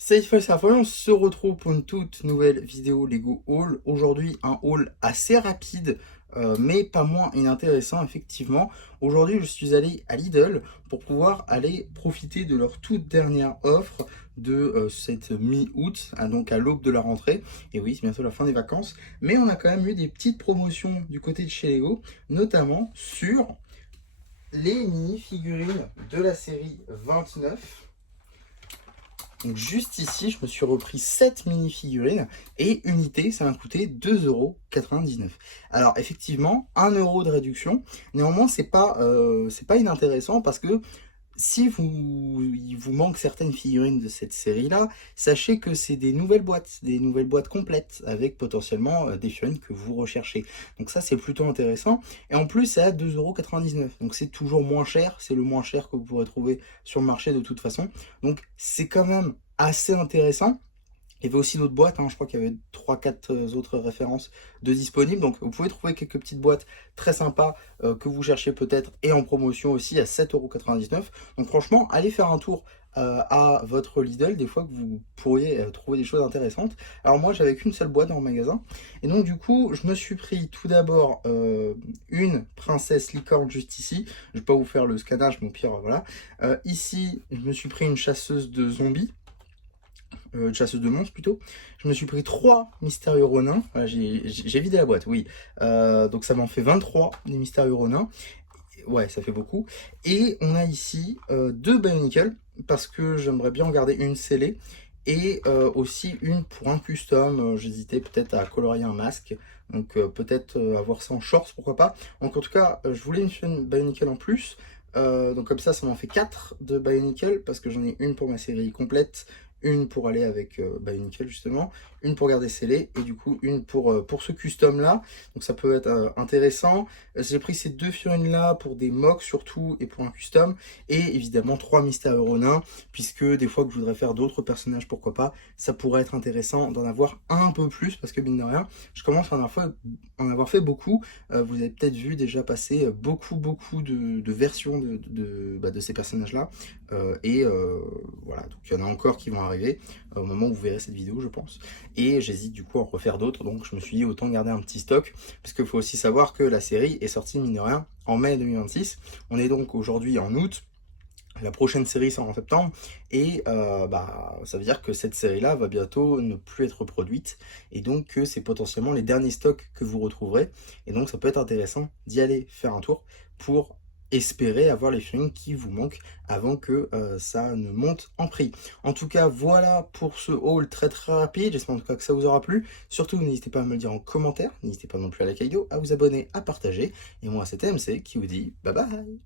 Salut on se retrouve pour une toute nouvelle vidéo Lego Haul. Aujourd'hui, un haul assez rapide, mais pas moins inintéressant, effectivement. Aujourd'hui, je suis allé à Lidl pour pouvoir aller profiter de leur toute dernière offre de cette mi-août, donc à l'aube de la rentrée. Et oui, c'est bientôt la fin des vacances. Mais on a quand même eu des petites promotions du côté de chez Lego, notamment sur les mini-figurines de la série 29. Donc juste ici, je me suis repris 7 mini-figurines et unité, ça m'a coûté 2,99 €. Alors effectivement, 1 € de réduction. Néanmoins, c'est pas inintéressant parce que si il vous manque certaines figurines de cette série-là, sachez que c'est des nouvelles boîtes complètes avec potentiellement des figurines que vous recherchez. Donc ça, c'est plutôt intéressant. Et en plus, c'est à 2,99 €. Donc c'est toujours moins cher, c'est le moins cher que vous pourrez trouver sur le marché de toute façon. Donc c'est quand même assez intéressant. Il y avait aussi d'autres boîtes, je crois qu'il y avait 3-4 autres références de disponibles. Donc vous pouvez trouver quelques petites boîtes très sympas que vous cherchez peut-être et en promotion aussi à 7,99 €. Donc franchement, allez faire un tour à votre Lidl, des fois que vous pourriez trouver des choses intéressantes. Alors moi j'avais qu'une seule boîte dans le magasin. Et donc du coup je me suis pris tout d'abord une princesse licorne juste ici. Je ne vais pas vous faire le scannage, mais au pire voilà. Ici je me suis pris une chasseuse de zombies. Chasseuse de monstres plutôt. Je me suis pris 3 mystérieux ronins. Voilà, j'ai vidé la boîte, oui. Donc ça m'en fait 23 des mystérieux ronins. Ouais, ça fait beaucoup. Et on a ici 2 Bionicle, parce que j'aimerais bien en garder une scellée. Et aussi une pour un custom. J'hésitais peut-être à colorier un masque. Donc peut-être avoir ça en shorts, pourquoi pas. Donc en tout cas, je voulais une Bionicle en plus. Donc comme ça m'en fait 4 de Bionicle, parce que j'en ai une pour ma série complète, une pour aller avec Bionicle justement, une pour garder scellé, et du coup une pour ce custom là. Donc ça peut être intéressant. J'ai pris ces deux figurines là pour des mocks surtout et pour un custom, et évidemment 3 mystérieux ronins, puisque des fois que je voudrais faire d'autres personnages, pourquoi pas, ça pourrait être intéressant d'en avoir un peu plus, parce que mine de rien je commence à en avoir fait beaucoup. Vous avez peut-être vu déjà passer beaucoup de versions de ces personnages là, et voilà, donc il y en a encore qui vont arriver au moment où vous verrez cette vidéo, je pense. Et j'hésite du coup à en refaire d'autres, donc je me suis dit autant garder un petit stock, parce qu'il faut aussi savoir que la série est sortie, mine de rien, en mai 2026. On est donc aujourd'hui en août. La prochaine série sort en septembre, et ça veut dire que cette série-là va bientôt ne plus être produite, et donc que c'est potentiellement les derniers stocks que vous retrouverez. Et donc ça peut être intéressant d'y aller faire un tour pour espérer avoir les figurines qui vous manquent avant que ça ne monte en prix. En tout cas, voilà pour ce haul très rapide. J'espère en tout cas que ça vous aura plu. Surtout, n'hésitez pas à me le dire en commentaire. N'hésitez pas non plus à liker la vidéo, à vous abonner, à partager. Et moi, c'était MC qui vous dit bye bye.